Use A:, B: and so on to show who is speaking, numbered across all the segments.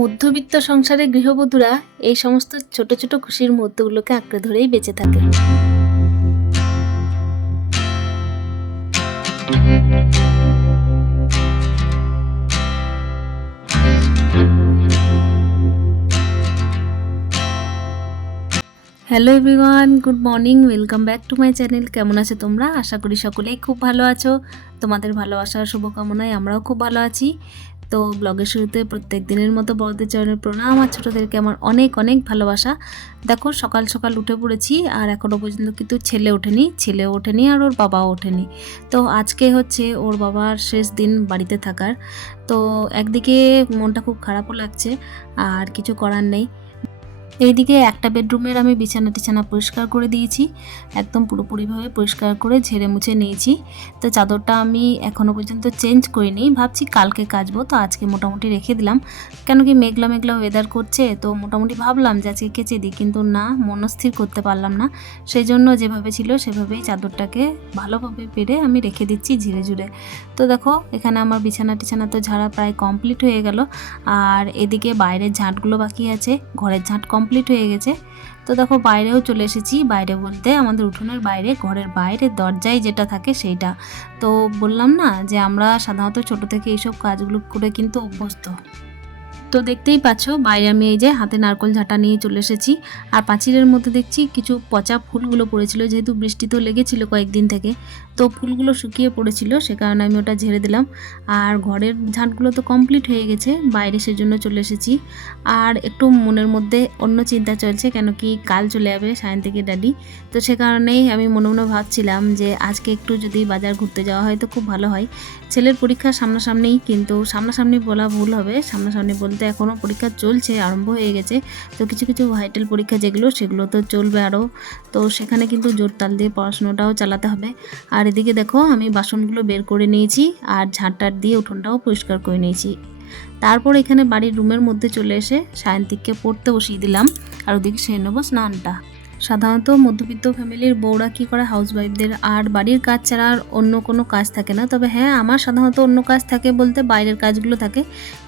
A: মধ্যবিত্ত সংসারে গৃহবধূরা এই সমস্ত ছোট ছোট খুশির মুহূর্তগুলোকে আঁকড়ে ধরেই বেঁচে থাকে। Hello everyone good morning welcome back to my channel কেমন আছো তোমরা? আশা করি সকলেই খুব ভালো আছো। তোমাদের ভালোবাসার শুভকামনায় আমরাও খুব ভালো আছি। তো ব্লগের শুরুতে প্রত্যেক দিনের মতো বড়দের চরণের প্রণাম, আর ছোটোদেরকে আমার অনেক অনেক ভালোবাসা। দেখো, সকাল সকাল উঠে পড়েছি, আর এখনও পর্যন্ত কিন্তু ছেলে ওঠেনি ছেলে ওঠেনি আর ওর বাবাও ওঠেনি। তো আজকে হচ্ছে ওর বাবার শেষ দিন বাড়িতে থাকার। তো একদিকে মনটা খুব খারাপও লাগছে, আর কিছু করার নেই। এইদিকে একটা বেডরুমের আমি বিছানা টিছানা পরিষ্কার করে দিয়েছি। একদম পুরোপুরিভাবে পরিষ্কার করে ঝেড়ে মুছে নিয়েছি। তো চাদরটা আমি এখনও পর্যন্ত চেঞ্জ করিনি। ভাবছি কালকে কাচবো, তো আজকে মোটামুটি রেখে দিলাম। কেন কি মেঘলা মেঘলা ওয়েদার করছে, তো মোটামুটি ভাবলাম যে আজকে কেচে দিই, কিন্তু না মনস্থির করতে পারলাম না। সেই জন্য যেভাবে ছিল সেভাবেই চাদরটাকে ভালোভাবে পেরে আমি রেখে দিচ্ছি ঝিরে ঝুরে। তো দেখো, এখানে আমার বিছানা টিছানা তো ঝাড়া প্রায় কমপ্লিট হয়ে গেল। আর এদিকে বাইরের ঝাঁটগুলো বাকি আছে। ঘরের ঝাঁট কমপ্লিট হয়ে গেছে। তো দেখো বাইরেও চলে এসেছি, বাইরে বলতে আমাদের উঠোনের বাইরে, ঘরের বাইরে, দরজায় যেটা থাকে সেইটা। তো বললাম না যে আমরা সাধারণত ছোট থেকে এইসব কাজগুলো করে কিন্তু অভ্যস্ত। তো দেখতেই পাচ্ছ, বাইরে আমি এই যে হাতে নারকল ঝাঁটা নিয়ে চলে এসেছি। আর পাঁচিলের মধ্যে দেখছি কিছু পচা ফুলগুলো পড়েছিল, যেহেতু বৃষ্টি তো লেগেছিল কয়েকদিন থেকে। তো ফুলগুলো শুকিয়ে পড়েছিল, সে কারণে আমি ওটা ঝেড়ে দিলাম। আর ঘরের ঝাঁটগুলো তো কমপ্লিট হয়ে গেছে, বাইরে সেজন্য চলে এসেছি। আর একটু মনের মধ্যে অন্য চিন্তা চলছে, কেন কি কাল চলে যাবে সায়ন থেকে ড্যাডি। তো সে কারণেই আমি মনে মনে ভাবছিলাম যে আজকে একটু যদি বাজার ঘুরতে যাওয়া হয় তো খুব ভালো হয়। ছেলের পরীক্ষা সামনাসামনিই, কিন্তু সামনাসামনি বলা ভুল হবে, সামনাসামনি বলতে এখনও পরীক্ষা চলছে, আরম্ভ হয়ে গেছে। তো কিছু কিছু ভাইটাল পরীক্ষা যেগুলো, সেগুলো তো চলবে আরও তো সেখানে কিন্তু জোরতাল দিয়ে পড়াশোনাটাও চালাতে হবে। আর এদিকে দেখো, আমি বাসনগুলো বের করে নিয়েছি আর ঝাঁটার দিয়ে উঠোনটাও পরিষ্কার করে নিয়েছি। তারপর এখানে বাড়ির রুমের মধ্যে চলে এসে সায়ন্তিককে পড়তে বসিয়ে দিলাম। আর ওদিকে সে নেব স্নানটা। সাধারণত মধ্যবিত্ত ফ্যামিলির বউরা কী করে হাউসওয়াইফদের আর বাড়ির কাজ ছাড়া আর অন্য কোনো কাজ থাকে না। তবে হ্যাঁ আমার সাধারণত অন্য কাজ থাকে বলতে বাইরের কাজগুলো থাকে।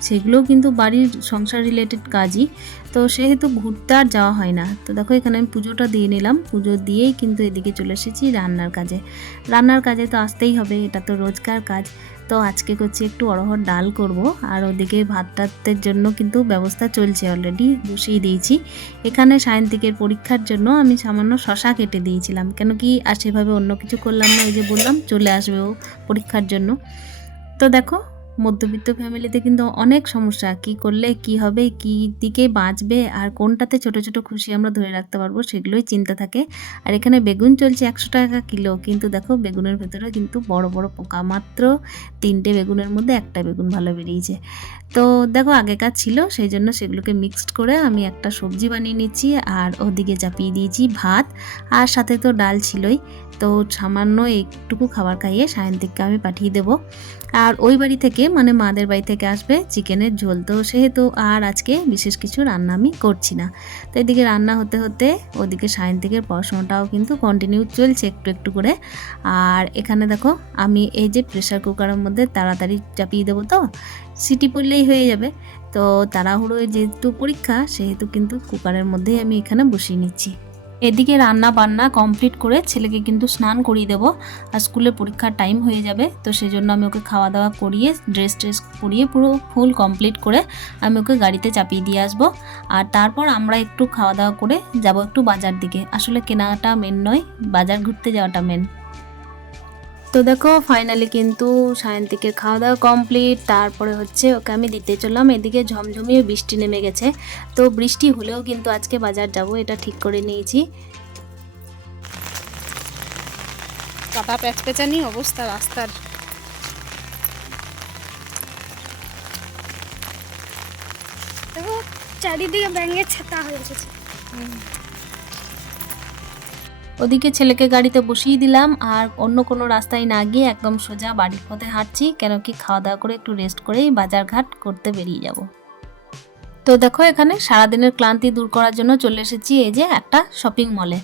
A: সেগুলোও কিন্তু বাড়ির সংসার রিলেটেড কাজই। তো সেহেতু ঘুরতে আর যাওয়া হয় না। তো দেখো, এখানে আমি পুজোটা দিয়ে নিলাম। পুজো দিয়েই কিন্তু এদিকে চলে এসেছি রান্নার কাজে। রান্নার কাজে তো আসতেই হবে, এটা তো রোজকার কাজ। তো আজকে করছি একটু অরহর ডাল করব। আর ওদিকে ভাত টাতের জন্য কিন্তু ব্যবস্থা চলছে অলরেডি বসিয়ে দিয়েছি। এখানে সায়ন্তিকের পরীক্ষার জন্য আমি সামান্য শশা কেটে দিয়েছিলাম। কেন কি আর সেভাবে অন্য কিছু করলাম না ওই যে বললাম, চলে আসবে ও পরীক্ষার জন্য। তো দেখো মধ্যবিত্ত ফ্যামিলিতে কিন্তু অনেক সমস্যা। কি করলে, কি হবে, কি দিকে বাঁচবে, আর কোনটাতে ছোট ছোট খুশি আমরা ধরে রাখতে পারব, সেগুলোই চিন্তা থাকে। আর এখানে বেগুন চলছে একশো টাকা কিলো, কিন্তু দেখো বেগুনের ভেতরে কিন্তু বড় বড় পোকা মাত্র তিনটে বেগুনের মধ্যে একটা বেগুন ভালো বেরিয়েছে। তো দেখো আগেকার ছিল, সেই জন্য সেগুলোকে মিক্সড করে আমি একটা সবজি বানিয়ে নিচ্ছি, আর ওদিকে চাপিয়ে দিয়েছি ভাত, আর সাথে তো ডাল ছিলই। তো সামান্য একটুকু খাবার খাইয়ে সায়ন্তিককে আমি পাঠিয়ে দেবো। আর ওই বাড়ি থেকে মানে মাদের বাড়ি থেকে আসবে চিকেনের ঝোল। তো সেহেতু আর আজকে বিশেষ কিছু রান্না আমি করছি না। তো এদিকে রান্না হতে হতে ওদিকে সায়ন্তিকের পড়াশোনাটাও কিন্তু কন্টিনিউ চলছে একটু একটু করে। আর এখানে দেখো, আমি এই যে প্রেশার কুকারের মধ্যে তাড়াতাড়ি চাপিয়ে দেবো তো, সিটি পড়লেই হয়ে যাবে। তো তাড়াহুড়োয় যেহেতু পরীক্ষা, সেহেতু কিন্তু কুকারের মধ্যেই আমি এখানে বসিয়ে নিচ্ছি। এদিকে রান্না বান্না কমপ্লিট করে ছেলেকে কিন্তু স্নান করিয়ে দেবো আর স্কুলের পরীক্ষার টাইম হয়ে যাবে। তো সেই জন্য আমি ওকে খাওয়া দাওয়া করিয়ে ড্রেস ট্রেস করিয়ে পুরো ফুল কমপ্লিট করে আমি ওকে গাড়িতে চাপিয়ে দিয়ে আসব। আর তারপর আমরা একটু খাওয়া দাওয়া করে যাব একটু বাজার দিকে। আসলে কেনাটা মেন নয়, বাজার ঘুরতে যাওয়াটা মেন তো দেখো ফাইনালি কিন্তু সায়ন্তিকের খাওয়া দাওয়া কমপ্লিট তারপরে হচ্ছে ওকে আমি দিতে চললাম। এদিকে ঝমঝমিয়ে বৃষ্টি নেমে গেছে। তো বৃষ্টি হলেও কিন্তু আজকে বাজার যাব এটা ঠিক করে নিয়েছি।
B: কাদা প্যাচপ্যাচানি অবস্থা রাস্তার।
C: দেখো চারিদিকে ব্যাঙের ছাতা হয়ে গেছে
A: ওদিকে ছেলেকে গাড়িতে বসিয়ে দিলাম আর অন্য কোনো রাস্তায় না গিয়ে একদম সোজা বাড়ির পথে হাঁটছি, কেন কি খাওয়া দাওয়া করে একটু রেস্ট করেই বাজার ঘাট করতে বেরিয়ে যাব। তো দেখো এখানে সারাদিনের ক্লান্তি দূর করার জন্য চলে এসেছি এই যে একটা শপিং মলে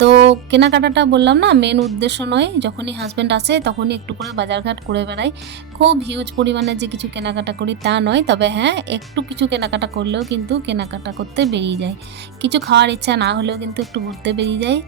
A: তো কেনাকাটাটা বললাম না মেন উদ্দেশ্য নয়, যখনই হাজব্যান্ড আসে তখনই একটু করে বাজারঘাট করে বেড়াই। খুব হিউজ পরিমাণে যে কিছু কেনাকাটা করি তা নয়, তবে হ্যাঁ একটু কিছু কেনাকাটা করলেও কিন্তু কেনাকাটা করতে বেরিয়ে যায় কিছু খাওয়ার ইচ্ছা না হলেও কিন্তু একটু ঘুরতে বেরিয়ে যায়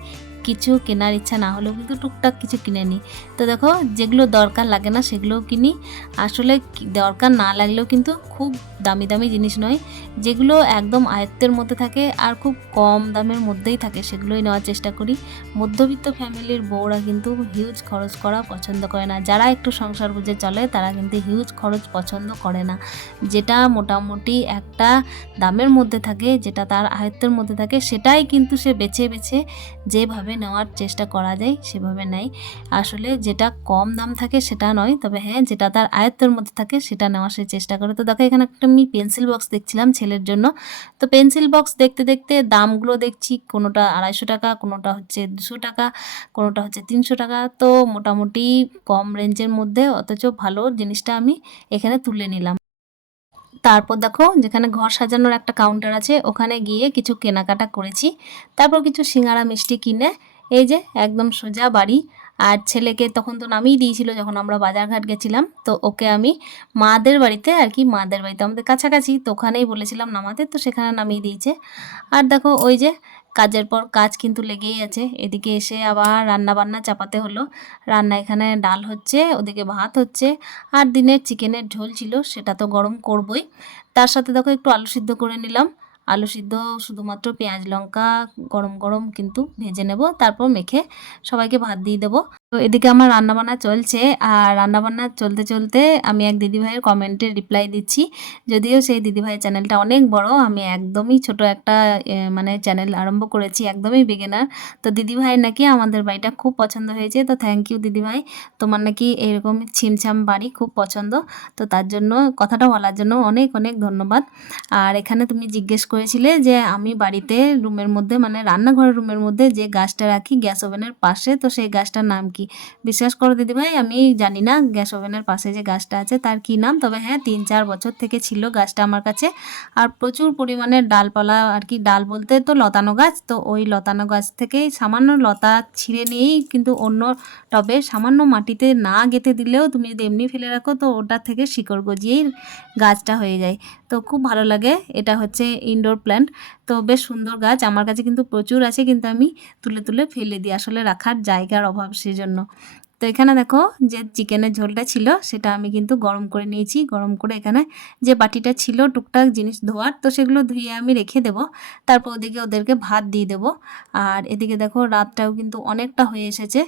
A: কিছু কেনার ইচ্ছা না হলেও কিন্তু টুকটাক কিছু কিনে নিই। তো দেখো, যেগুলো দরকার লাগে না সেগুলোও কিনি। আসলে দরকার না লাগলেও কিন্তু খুব দামি দামি জিনিস নয়। যেগুলো একদম আয়ত্তের মধ্যে থাকে আর খুব কম দামের মধ্যেই থাকে সেগুলোই নেওয়ার চেষ্টা করি। মধ্যবিত্ত ফ্যামিলির বউরা কিন্তু হিউজ খরচ করা পছন্দ করে না। যারা একটু সংসার বুঝে চলে, তারা কিন্তু হিউজ খরচ পছন্দ করে না। যেটা মোটামুটি একটা দামের মধ্যে থাকে, যেটা তার আয়ত্তের মধ্যে থাকে, সেটাই কিন্তু সে বেছে বেছে যেভাবে নেওয়ার চেষ্টা করা যায়, সেভাবে নেয়। আসলে যেটা কম দাম থাকে সেটা নয়, তবে হ্যাঁ যেটা তার আয়ত্তের মধ্যে থাকে সেটা নেওয়ার সে চেষ্টা করে। তো দেখো, এখানে একটা আমি পেন্সিল বক্স দেখছিলাম ছেলের জন্য। তো পেন্সিল বক্স দেখতে দেখতে দামগুলো দেখছি, কোনোটা আড়াইশো টাকা, কোনোটা হচ্ছে দুশো টাকা, কোনোটা হচ্ছে তিনশো টাকা। তো মোটামুটি কম রেঞ্জের মধ্যে, অথচ ভালো জিনিসটা আমি এখানে তুলে নিলাম। তারপর দেখো যেখানে ঘর সাজানোর একটা কাউন্টার আছে, ওখানে গিয়ে কিছু কেনাকাটা করেছি। তারপর কিছু সিঙ্গারা মিষ্টি কিনে, এই যে একদম সোজা বাড়ি। আর ছেলেকে তখন তো নামিয়ে দিয়েছিল যখন আমরা বাজারঘাট গেছিলাম, তো ওকে আমি মাদের বাড়িতে আর কি, মাদের বাড়িতে, আমাদের কাছাকাছি, তো ওখানেই বলেছিলাম নামাতে, তো সেখানে নামিয়ে দিয়েছে। আর দেখো ওই যে কাজের পর কাজ কিন্তু লেগেই আছে। এদিকে এসে আবার রান্না বান্না চাপাতে হলো। রান্না এখানে ডাল হচ্ছে, ওদিকে ভাত হচ্ছে, আর দিনের চিকেনের ঝোল ছিল, সেটা তো গরম করবই। তার সাথে দেখো একটু আলু সিদ্ধ করে নিলাম। আলু সিদ্ধ শুধুমাত্র পেঁয়াজ লঙ্কা গরম গরম কিন্তু ভেজে নেব, তারপর মেখে সবাইকে ভাত দিয়ে দেবো। তো এদিকে আমার রান্নাবান্না চলছে আর রান্নাবান্না চলতে চলতে আমি এক দিদিভাইয়ের কমেন্টে রিপ্লাই দিচ্ছি। যদিও সেই দিদিভাইয়ের চ্যানেলটা অনেক বড়, আমি একদমই ছোট একটা মানে চ্যানেল আরম্ভ করেছি, একদমই বিগিনার তো দিদিভাই নাকি আমাদের বাড়িটা খুব পছন্দ হয়েছে, তো থ্যাংক ইউ দিদিভাই। তোমার নাকি এরকম ছিমছাম বাড়ি খুব পছন্দ, তো তার জন্য, কথাটা বলার জন্য অনেক অনেক ধন্যবাদ। আর এখানে তুমি জিজ্ঞেস করেছিলে যে আমি বাড়িতে রুমের মধ্যে মানে রান্নাঘরের রুমের মধ্যে যে গাছটা রাখি গ্যাস ওভেনের পাশে, তো সেই গাছটার নাম কি? বিশ্বাস করো দিদিভাই আমি জানি না গ্যাস ওভেনের পাশে যে গাছটা আছে তার কি নাম, তবে হ্যাঁ তিন চার বছর থেকে ছিল গাছটা আমার কাছে। আর প্রচুর পরিমাণে ডালপালা আর কি, ডাল বলতে তো লতানো গাছ, তো ওই লতানো গাছ থেকেই সামান্য লতা ছিঁড়ে নিয়েই কিন্তু অন্য টবে সামান্য মাটিতে না গেঁথে দিলেও তুমি যদি এমনি ফেলে রাখো, তো ওটা থেকে শিকড় গজিয়েই গাছটা হয়ে যায়। তো খুব ভালো লাগে, এটা হচ্ছে ইনডোর প্ল্যান্ট তো বেশ সুন্দর গাছ। আমার কাছে কিন্তু প্রচুর আছে, কিন্তু আমি তুলে তুলে ফেলে দিই। আসলে রাখার জায়গার অভাব সেজন্য। তো এখানে দেখো যে চিকেনের ঝোলটা ছিল, সেটা আমি কিন্তু গরম করে নিয়েছি। গরম করে এখানে যে বাটিটা ছিল, টুকটাক জিনিস ধোয়ার, তো সেগুলো ধুয়ে আমি রেখে দেব। তারপর ওদিকে ওদেরকে ভাত দিয়ে দেবো। আর এদিকে দেখো রাতটাও কিন্তু অনেকটা হয়ে এসেছে।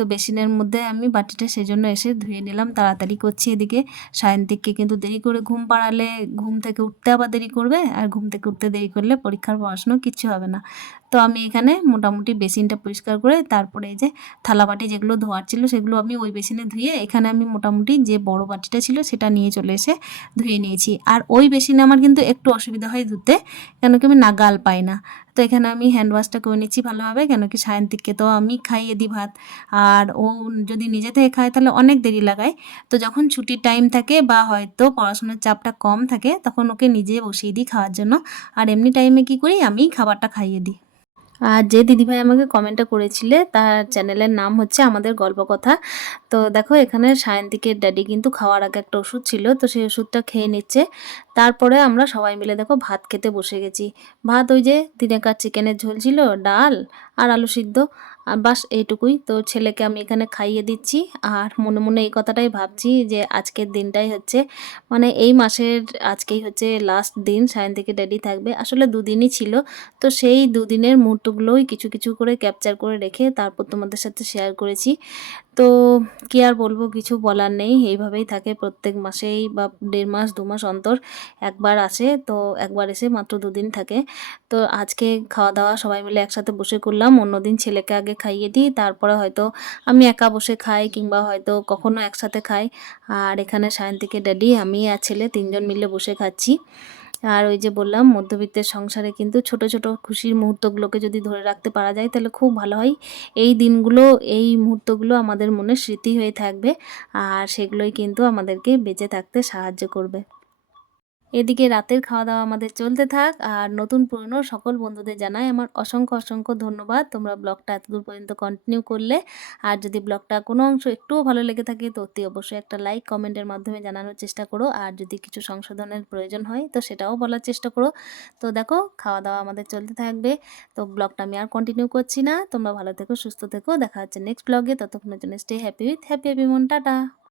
A: তো বেসিনের মধ্যে আমি বাটিটা সেজন্য এসে ধুয়ে নিলাম, তাড়াতাড়ি করছি এদিকে। সায়ন্তিককে কিন্তু দেরি করে ঘুম পাড়ালে, ঘুম থেকে উঠতে আবার দেরি করবে, আর ঘুম থেকে উঠতে দেরি করলে পরীক্ষার পড়াশুনো কিচ্ছু হবে না। তো আমি এখানে মোটামুটি বেসিনটা পরিষ্কার করে, তারপরে এই যে থালা বাটি যেগুলো ধোয়ার ছিল সেগুলো আমি ওই বেসিনে ধুয়ে, এখানে আমি মোটামুটি যে বড় বাটিটা ছিল সেটা নিয়ে চলে এসে ধুয়ে নিয়েছি। আর ওই বেসিনে আমার কিন্তু একটু অসুবিধা হয় ধুতে, কেন কি আমি নাগাল পাই না। তো এখানে আমি হ্যান্ড ওয়াশটা করে নিচ্ছি ভালোভাবে, কেন কি সায়ন্তিককে তো আমি খাইয়ে দিই ভাত। আর ও যদি নিজে থেকে খায় তাহলে অনেক দেরি লাগায়। তো যখন ছুটির টাইম থাকে বা হয়তো পড়াশোনার চাপটা কম থাকে, তখন ওকে নিজে বসিয়ে দিই খাওয়ার জন্য। আর এমনি টাইমে কি করি? আমি খাবারটা খাইয়ে দিই। আর যে দিদিভাই আমাকে কমেন্টটা করেছিলে, তার চ্যানেলের নাম হচ্ছে আমাদের গল্প কথা তো দেখো, এখানে সায়ন্তিকের ড্যাডি কিন্তু খাওয়ার আগে একটা ওষুধ ছিল, তো সেই ওষুধটা খেয়ে নিচ্ছে। তারপরে আমরা সবাই মিলে দেখো, ভাত খেতে বসে গেছি। ভাত ওই যে দিনেকার চিকেনের ঝোল ছিল, ডাল আর আলু সিদ্ধ। বাস এইটুকুই। তো ছেলেকে আমি এখানে খাইয়ে দিচ্ছি। আর মনে মনে এই কথাটাই ভাবছি যে আজকের দিনটাই হচ্ছে মানে এই মাসের আজকেই হচ্ছে লাস্ট দিন সায়ন থেকে ড্যাডি থাকবে। আসলে দুদিনই ছিল। তো সেই দুদিনের মুহূর্তগুলোই কিছু কিছু করে ক্যাপচার করে রেখে তারপর তোমাদের সাথে শেয়ার করেছি। তো কি আর বলব, কিছু বলার নেই। এইভাবেই থাকে প্রত্যেক মাসেই বা দেড় মাস, দু মাস অন্তর একবার আসে। তো একবার এসে মাত্র দুদিন থাকে। তো আজকে খাওয়া দাওয়া সবাই মিলে একসাথে বসে করলাম। অন্যদিন ছেলেকে আগে খাইয়ে দিই। তারপরে হয়তো আমি একা বসে খাই কিংবা হয়তো কখনো একসাথে খাই। আর এখানে সায়ন্তিকে, ড্যাডি, আমি আর ছেলে তিনজন মিলে বসে খাচ্ছি। আর ওই যে বললাম, মধ্যবিত্তের সংসারে কিন্তু ছোট ছোট খুশির মুহূর্তগুলোকে যদি ধরে রাখতে পারা যায়, তাহলে খুব ভালো হয়। এই দিনগুলো, এই মুহূর্তগুলো আমাদের মনে স্মৃতি হয়ে থাকবে আর সেগুলোই কিন্তু আমাদেরকে বেঁচে থাকতে সাহায্য করবে। এদিকে রাতের খাওয়া দাওয়া আমাদের চলতে থাক। আর নতুন পুরনো সকল বন্ধুদের জানাই আমার অসংখ্য অসংখ্য ধন্যবাদ। তোমরা ব্লগটা এতদূর পর্যন্ত কন্টিনিউ করলে। আর যদি ব্লগটা কোনো অংশ একটুও ভালো লেগে থাকে, তো অতি অবশ্যই একটা লাইক কমেন্টের মাধ্যমে জানানোর চেষ্টা করো। আর যদি কিছু সংশোধনের প্রয়োজন হয়, তো সেটাও বলার চেষ্টা করো। তো দেখো খাওয়া দাওয়া আমাদের চলতে থাকবে। তো ব্লগটা আমি আর কন্টিনিউ করছি না। তোমরা ভালো থেকো, সুস্থ থেকো। দেখা হচ্ছে নেক্সট ব্লগে ততক্ষণের জন্য stay happy with happy happy মন। টাটা।